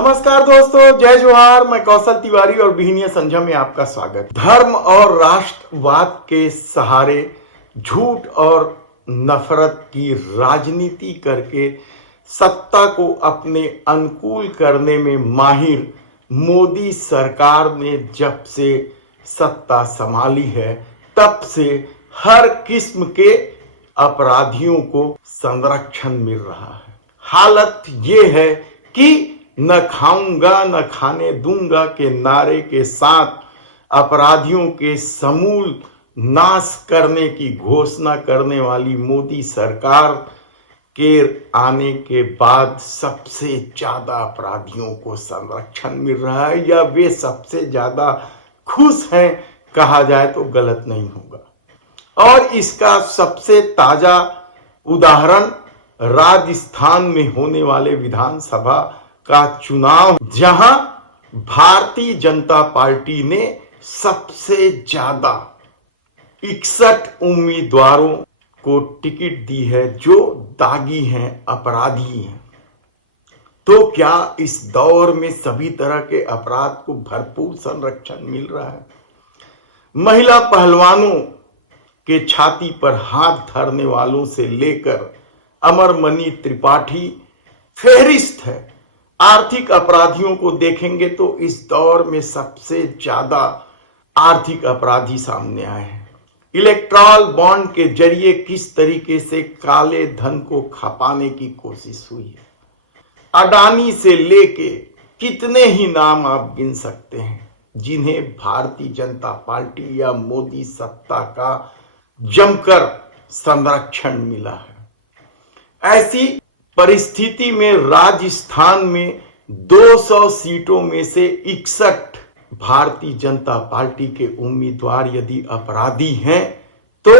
नमस्कार दोस्तों, जय जोहार। मैं कौशल तिवारी और बिहनिया संझा में आपका स्वागत। धर्म और राष्ट्रवाद के सहारे झूठ और नफरत की राजनीति करके सत्ता को अपने अनुकूल करने में माहिर मोदी सरकार ने जब से सत्ता संभाली है तब से हर किस्म के अपराधियों को संरक्षण मिल रहा है। हालत ये है कि न खाऊंगा न खाने दूंगा के नारे के साथ अपराधियों के समूल नाश करने की घोषणा करने वाली मोदी सरकार के आने के बाद सबसे ज्यादा अपराधियों को संरक्षण मिल रहा है, या वे सबसे ज्यादा खुश हैं कहा जाए तो गलत नहीं होगा। और इसका सबसे ताजा उदाहरण राजस्थान में होने वाले विधानसभा का चुनाव, जहां भारतीय जनता पार्टी ने सबसे ज्यादा 61 उम्मीदवारों को टिकट दी है जो दागी हैं, अपराधी हैं। तो क्या इस दौर में सभी तरह के अपराध को भरपूर संरक्षण मिल रहा है? महिला पहलवानों के छाती पर हाथ धरने वालों से लेकर अमरमणि त्रिपाठी फेहरिस्त है। आर्थिक अपराधियों को देखेंगे तो इस दौर में सबसे ज्यादा आर्थिक अपराधी सामने आए हैं। इलेक्ट्रल बॉन्ड के जरिए किस तरीके से काले धन को खपाने की कोशिश हुई है। अडानी से लेके कितने ही नाम आप गिन सकते हैं जिन्हें भारतीय जनता पार्टी या मोदी सत्ता का जमकर संरक्षण मिला है। ऐसी परिस्थिति में राजस्थान में 200 सीटों में से 61 भारतीय जनता पार्टी के उम्मीदवार यदि अपराधी हैं तो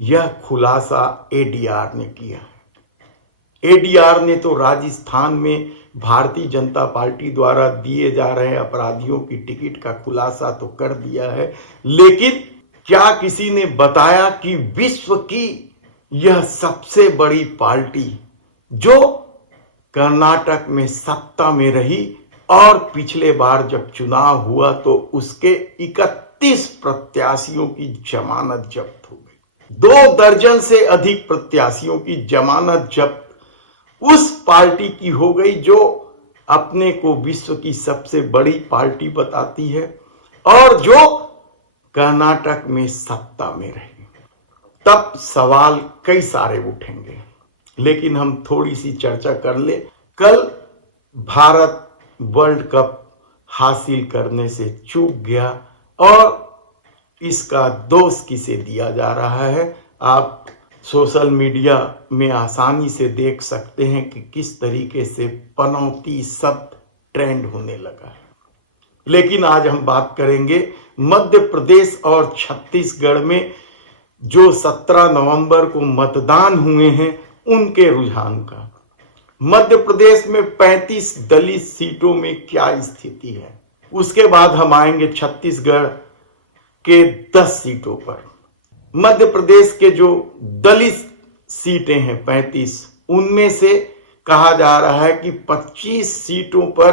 यह खुलासा एडीआर ने किया है। एडीआर ने तो राजस्थान में भारतीय जनता पार्टी द्वारा दिए जा रहे अपराधियों की टिकट का खुलासा तो कर दिया है, लेकिन क्या किसी ने बताया कि विश्व की यह सबसे बड़ी पार्टी जो कर्नाटक में सत्ता में रही और पिछले बार जब चुनाव हुआ तो उसके 31 प्रत्याशियों की जमानत जब्त हो गई। 2 दर्जन से अधिक प्रत्याशियों की जमानत जब्त उस पार्टी की हो गई जो अपने को विश्व की सबसे बड़ी पार्टी बताती है और जो कर्नाटक में सत्ता में रही। तब सवाल कई सारे उठेंगे, लेकिन हम थोड़ी सी चर्चा कर ले। कल भारत वर्ल्ड कप हासिल करने से चूक गया और इसका दोष किसे दिया जा रहा है आप सोशल मीडिया में आसानी से देख सकते हैं कि किस तरीके से पनौती शब्द ट्रेंड होने लगा है। लेकिन आज हम बात करेंगे मध्य प्रदेश और छत्तीसगढ़ में जो 17 नवंबर को मतदान हुए हैं उनके रुझान का। मध्य प्रदेश में 35 दलित सीटों में क्या स्थिति है, उसके बाद हम आएंगे छत्तीसगढ़ के 10 सीटों पर। मध्य प्रदेश के जो दलित सीटें हैं 35, उनमें से कहा जा रहा है कि 25 सीटों पर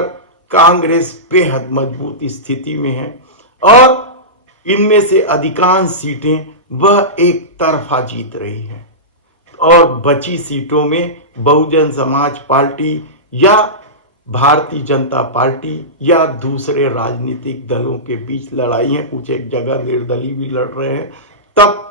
कांग्रेस बेहद मजबूत स्थिति में है और इनमें से अधिकांश सीटें वह एक तरफा जीत रही है और बची सीटों में बहुजन समाज पार्टी या भारतीय जनता पार्टी या दूसरे राजनीतिक दलों के बीच लड़ाई है। कुछ एक जगह निर्दलीय भी लड़ रहे हैं। तब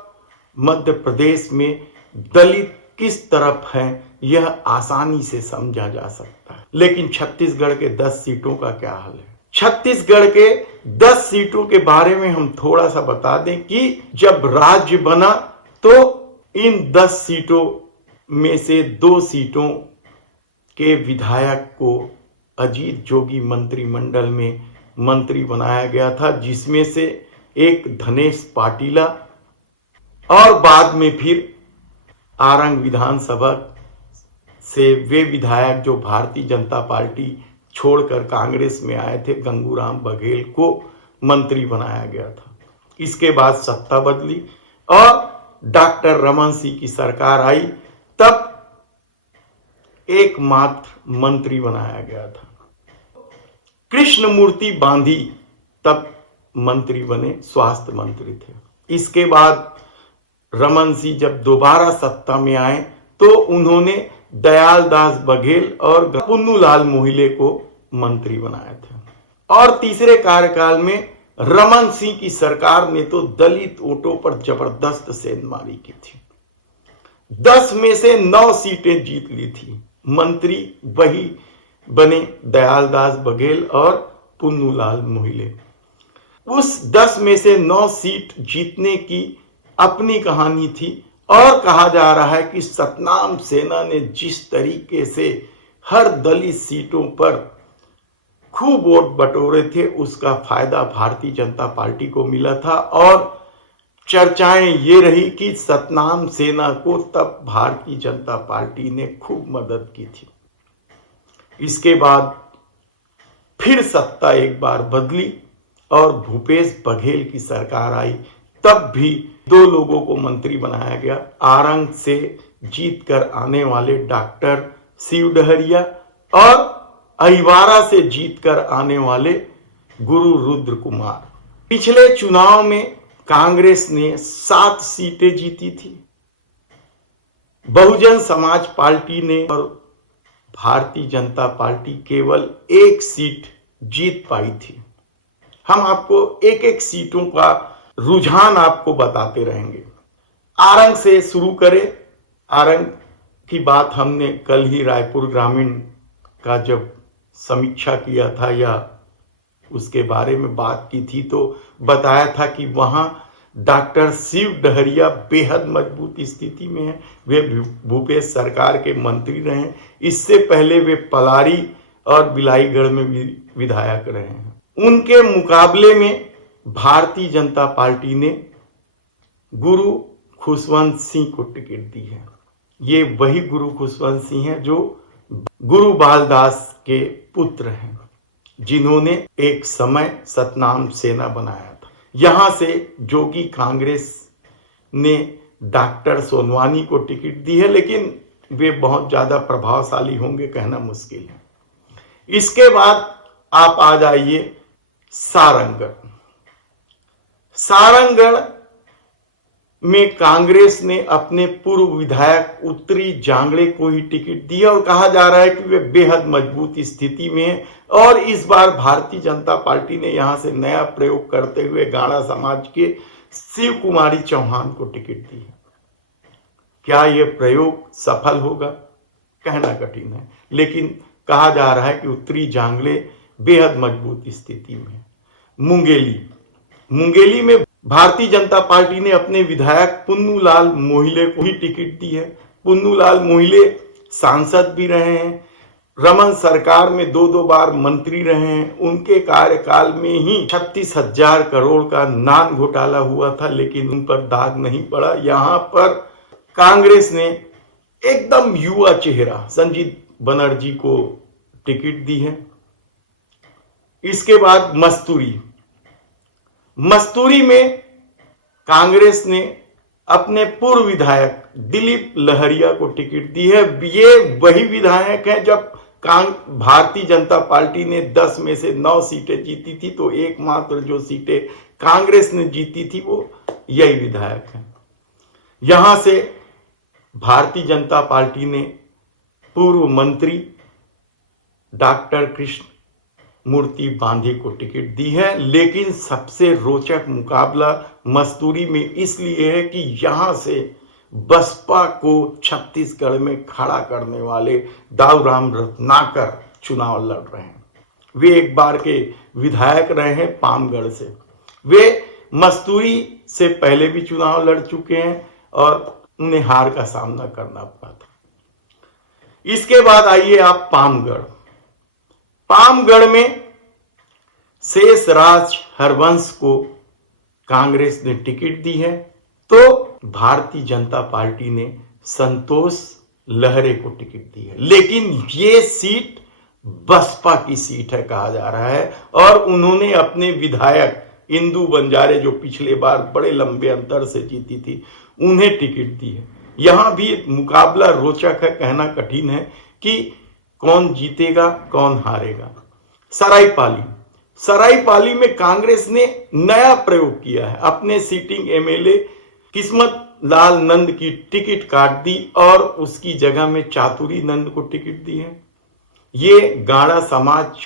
मध्य प्रदेश में दलित किस तरफ हैं यह आसानी से समझा जा सकता है। लेकिन छत्तीसगढ़ के 10 सीटों का क्या हाल है? छत्तीसगढ़ के 10 सीटों के बारे में हम थोड़ा सा बता दें कि जब राज्य बना तो इन 10 सीटों में से 2 सीटों के विधायक को अजीत जोगी मंत्रिमंडल में मंत्री बनाया गया था, जिसमें से एक धनेश पाटिला और बाद में फिर आरंग विधानसभा से वे विधायक जो भारतीय जनता पार्टी छोड़कर कांग्रेस में आए थे, गंगूराम बघेल को मंत्री बनाया गया था। इसके बाद सत्ता बदली और डॉक्टर रमन सिंह की सरकार आई, तब एकमात्र मंत्री बनाया गया था। कृष्णमूर्ति बांधी तब मंत्री बने, स्वास्थ्य मंत्री थे। इसके बाद रमन सिंह जब दोबारा सत्ता में आए तो उन्होंने दयालदास बघेल और पुन्नूलाल मोहिले को मंत्री बनाया था। और तीसरे कार्यकाल में रमन सिंह की सरकार ने तो दलित वोटों पर जबरदस्त सेंधमारी की थी। 10 में से 9 सीटें जीत ली थी। मंत्री वही बने दयालदास बघेल और पुन्नूलाल मोहिले। उस 10 में से 9 सीट जीतने की अपनी कहानी थी और कहा जा रहा है कि सतनाम सेना ने जिस तरीके से हर दलित सीटों पर खूब वोट बटोरे थे उसका फायदा भारतीय जनता पार्टी को मिला था। और चर्चाएं ये रही कि सतनाम सेना को तब भारतीय जनता पार्टी ने खूब मदद की थी। इसके बाद फिर सत्ता एक बार बदली और भूपेश बघेल की सरकार आई। तब भी 2 लोगों को मंत्री बनाया गया, आरंग से जीत कर आने वाले डॉक्टर शिव डहरिया और अहिवारा से जीतकर आने वाले गुरु रुद्र कुमार। पिछले चुनाव में कांग्रेस ने 7 सीटें जीती थी, बहुजन समाज पार्टी ने और भारतीय जनता पार्टी केवल 1 सीट जीत पाई थी। हम आपको एक एक सीटों का रुझान आपको बताते रहेंगे। आरंग से शुरू करें। आरंग की बात हमने कल ही रायपुर ग्रामीण का जब समीक्षा किया था या उसके बारे में बात की थी तो बताया था कि वहां डॉक्टर शिव डहरिया बेहद मजबूत स्थिति में है। वे भूपेश सरकार के मंत्री रहे। इससे पहले वे पलारी और बिलाईगढ़ में भी विधायक रहे हैं। उनके मुकाबले में भारतीय जनता पार्टी ने गुरु खुशवंत सिंह को टिकट दी है। ये वही गुरु खुशवंत सिंह हैं जो गुरु बालदास के पुत्र हैं, जिन्होंने एक समय सतनाम सेना बनाया था। यहां से जोगी कांग्रेस ने डॉक्टर सोनवानी को टिकट दी है, लेकिन वे बहुत ज्यादा प्रभावशाली होंगे कहना मुश्किल है। इसके बाद आप आ जाइए सारंगगढ़। सारंगगढ़ में कांग्रेस ने अपने पूर्व विधायक उत्तरी जांगड़े को ही टिकट दिया और कहा जा रहा है कि वे बेहद मजबूत स्थिति में है। और इस बार भारतीय जनता पार्टी ने यहां से नया प्रयोग करते हुए गाड़ा समाज के शिव कुमारी चौहान को टिकट दी है। क्या यह प्रयोग सफल होगा कहना कठिन है, लेकिन कहा जा रहा है कि उत्तरी जांगड़े बेहद मजबूत स्थिति में है। मुंगेली में भारतीय जनता पार्टी ने अपने विधायक पुन्नूलाल मोहिले को ही टिकट दी है। पुन्नूलाल मोहिले सांसद भी रहे हैं, रमन सरकार में 2 बार मंत्री रहे हैं। उनके कार्यकाल में ही 36,000 करोड़ का नान घोटाला हुआ था, लेकिन उन पर दाग नहीं पड़ा। यहां पर कांग्रेस ने एकदम युवा चेहरा संजीव बनर्जी को टिकट दी है। इसके बाद मस्तूरी में कांग्रेस ने अपने पूर्व विधायक दिलीप लहरिया को टिकट दी है। ये वही विधायक है जब भारतीय जनता पार्टी ने 10 में से 9 सीटें जीती थी तो एकमात्र जो सीटें कांग्रेस ने जीती थी वो यही विधायक है। यहां से भारतीय जनता पार्टी ने पूर्व मंत्री डॉक्टर कृष्ण मूर्ति बांधी को टिकट दी है। लेकिन सबसे रोचक मुकाबला मस्तूरी में इसलिए है कि यहां से बसपा को छत्तीसगढ़ में खड़ा करने वाले दाऊराम रत्नाकर चुनाव लड़ रहे हैं। वे एक बार के विधायक रहे हैं पामगढ़ से। वे मस्तूरी से पहले भी चुनाव लड़ चुके हैं और उन्हें हार का सामना करना पड़ा था। इसके बाद आइए आप पामगढ़ में शेषराज हरवंश को कांग्रेस ने टिकट दी है तो भारतीय जनता पार्टी ने संतोष लहरे को टिकट दी है। लेकिन ये सीट बसपा की सीट है कहा जा रहा है और उन्होंने अपने विधायक इंदू बंजारे जो पिछले बार बड़े लंबे अंतर से जीती थी उन्हें टिकट दी है। यहां भी मुकाबला रोचक है, कहना कठिन है कि कौन जीतेगा कौन हारेगा। सरायपाली में कांग्रेस ने नया प्रयोग किया है। अपने सीटिंग एमएलए किस्मत लाल नंद की टिकट काट दी और उसकी जगह में चातुरी नंद को टिकट दी है। ये गाड़ा समाज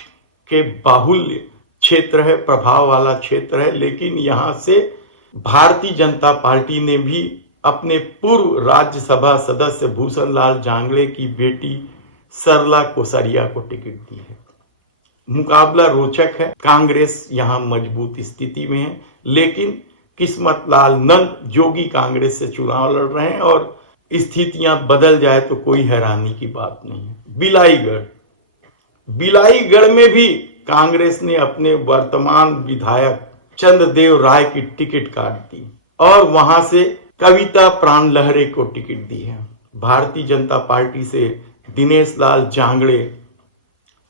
के बाहुल्य क्षेत्र है, प्रभाव वाला क्षेत्र है, लेकिन यहां से भारतीय जनता पार्टी ने भी अपने पूर्व राज्यसभा सदस्य भूषण लाल जांगड़े की बेटी सरला कोसरिया को टिकट दी है। मुकाबला रोचक है। कांग्रेस यहां मजबूत स्थिति में है, लेकिन किस्मत लाल नंद जोगी कांग्रेस से चुनाव लड़ रहे हैं और स्थितियां बदल जाए तो कोई हैरानी की बात नहीं है। बिलाईगढ़ में भी कांग्रेस ने अपने वर्तमान विधायक चंद्रदेव राय की टिकट काट दी और वहां से कविता प्राण लहरे को टिकट दी है। भारतीय जनता पार्टी से दिनेश लाल जांगड़े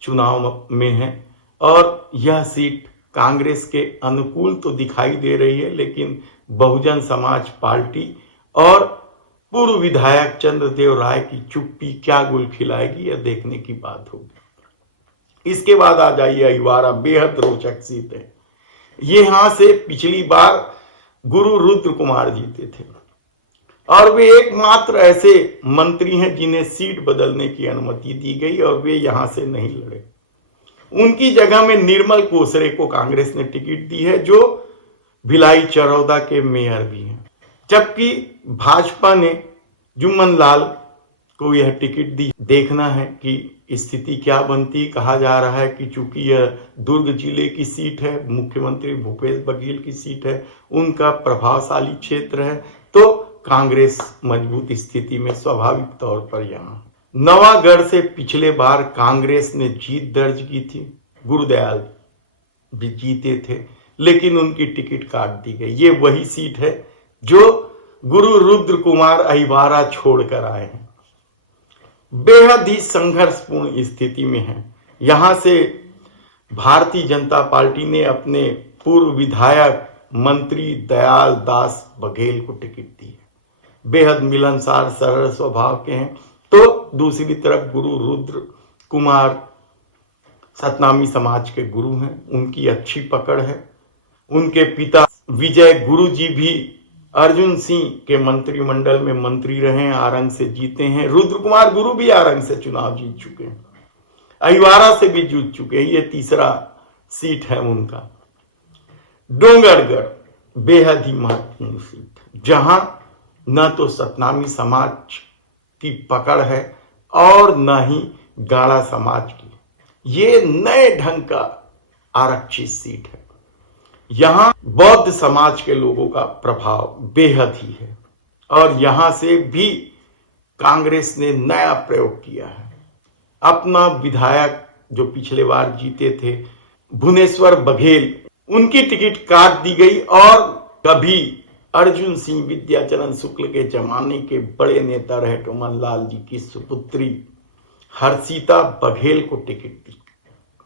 चुनाव में है और यह सीट कांग्रेस के अनुकूल तो दिखाई दे रही है, लेकिन बहुजन समाज पार्टी और पूर्व विधायक चंद्रदेव राय की चुप्पी क्या गुल खिलाएगी, यह देखने की बात होगी। इसके बाद आ जाइए अहिवारा, बेहद रोचक सीट है। यहां से पिछली बार गुरु रुद्र कुमार जीते थे और वे एकमात्र ऐसे मंत्री हैं जिन्हें सीट बदलने की अनुमति दी गई और वे यहां से नहीं लड़े। उनकी जगह में निर्मल कोसरे को कांग्रेस ने टिकट दी है, जो भिलाई चरौदा के मेयर भी हैं, जबकि भाजपा ने जुम्मन लाल को यह टिकट दी। देखना है कि स्थिति क्या बनती। कहा जा रहा है कि चूंकि यह दुर्ग जिले की सीट है, मुख्यमंत्री भूपेश बघेल की सीट है, उनका प्रभावशाली क्षेत्र है, तो कांग्रेस मजबूत स्थिति में स्वाभाविक तौर पर यहां। नवागढ़ से पिछले बार कांग्रेस ने जीत दर्ज की थी, गुरुदयाल भी जीते थे, लेकिन उनकी टिकट काट दी गई। ये वही सीट है जो गुरु रुद्र कुमार अहिवारा छोड़कर आए हैं। बेहद ही संघर्षपूर्ण स्थिति में है। यहां से भारतीय जनता पार्टी ने अपने पूर्व विधायक मंत्री दयाल दास बघेल को टिकट दी है। बेहद मिलनसार सरल स्वभाव के हैं। तो दूसरी तरफ गुरु रुद्र कुमार सतनामी समाज के गुरु हैं, उनकी अच्छी पकड़ है। उनके पिता विजय गुरु जी भी अर्जुन सिंह के मंत्रिमंडल में मंत्री रहे, आरंग से जीते हैं। रुद्र कुमार गुरु भी आरंग से चुनाव जीत चुके हैं, अहिवारा से भी जीत चुके हैं। ये तीसरा सीट है उनका। डोंगरगढ़ बेहद ही महत्वपूर्ण सीट, जहां न तो सतनामी समाज की पकड़ है और न ही गाड़ा समाज की। ये नए ढंग का आरक्षित सीट है। यहां बौद्ध समाज के लोगों का प्रभाव बेहद ही है और यहां से भी कांग्रेस ने नया प्रयोग किया है। अपना विधायक जो पिछले बार जीते थे भुवनेश्वर बघेल, उनकी टिकट काट दी गई और कभी अर्जुन सिंह विद्याचरण शुक्ल के जमाने के बड़े नेता रहे टोमन लाल जी की सुपुत्री हर्षिता बघेल को टिकट दी।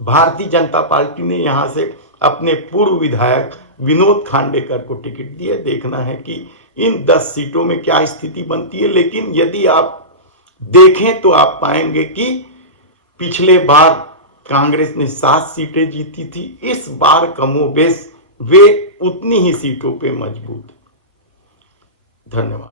भारतीय जनता पार्टी ने यहां से अपने पूर्व विधायक विनोद खांडेकर को टिकट दिया। देखना है कि इन 10 सीटों में क्या स्थिति बनती है, लेकिन यदि आप देखें तो आप पाएंगे कि पिछले बार कांग्रेस ने 7 सीटें जीती थी, इस बार कमोबेश वे उतनी ही सीटों पे मजबूत। धन्यवाद।